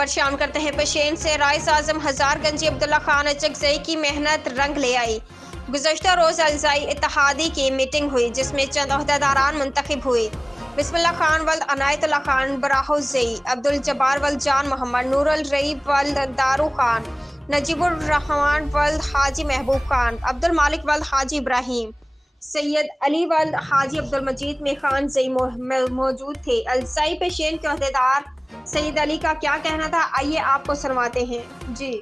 खबर शामिल करते हैं पेशेंट से। राइस आजम हजारगंजी अब्दुल्ला खान अचकजई की मेहनत रंग ले आई। गुज़श्ता रोज़ अलजाई इत्तेहादी की मीटिंग हुई जिसमें चंद अहदेदारान मुंतखब हुए। बिस्मिल्लाह खान वल्द अनायतुल्ला खान, बराहुज़ई, अब्दुल जब्बार वल्द जान मोहम्मद, नूरुल रई वल्द दारू खान, नजीबुर रहमान वल्द हाजी महबूब खान, अब्दुल मालिक वल्द हाजी इब्राहिम, सैयद अली वल्द हाजी अब्दुल मजीद में खान जई मौजूद थे। अलजाई पेशेंट के अहदेदार सईद अली का क्या कहना था, आइए आपको सुनवाते हैं। जी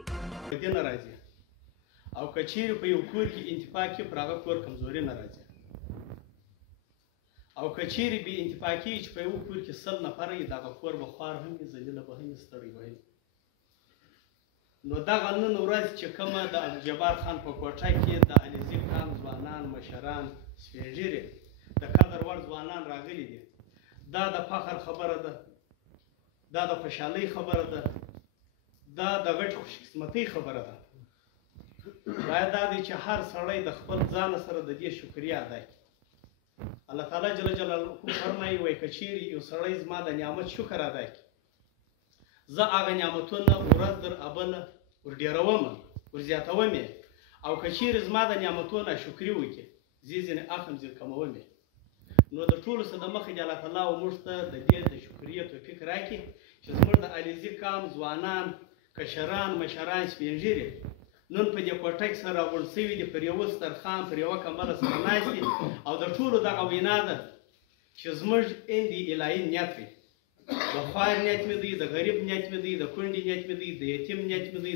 او کچیر په یو کور کې انتفاقي پر هغه کور کمزوري نه راځي او کچیر به انتفاقي چې په یو کور کې 100 نفر یې دغه کور به خوار هم ذلیله به هم ستړی به نو دغه نن ورځ چې کومه د عبدالجبار خان په کوټه کې د علیزي خان ځوانان مشران سپین ږیري د قدر وړ ځوانان راغلي دي دا د فخر خبره ده دا د خوشحالۍ خبره ده دا د غټ خوشقسمتۍ خبره ده باید دا دی چې هر سړی د خپل ځان سره د دې شکریا ادا کړي الله تعالی جل جلاله فرمایي وایي که چیرې یو سړی زما د نعمت شکر ادا کړي زه هغه نعمتونه ورځ در ابله ورډېروم ورزیاتوم او که چیرې زما د نعمتونو ناشکري وکړي زه ځینې اخم ځینې کموم نو د ټولو څه د مخې د الله تعالی موږ ته د دې د شکریې توفیق راکړي چې زموږ د علیزي قام ځوانان کشران مشران سپین ږیري نن په دې کوټه کې سره راغونډ شوي دي پر یوه سترخوان پر یوه کمبله سره ناست دي او د ټولو دغه وینا ده چې زموږ اندي الهي نیت دی د خوار نیت مې دی د غریب نیت مې دی د کونډې نیت مې دی د یتیم نیت مې دی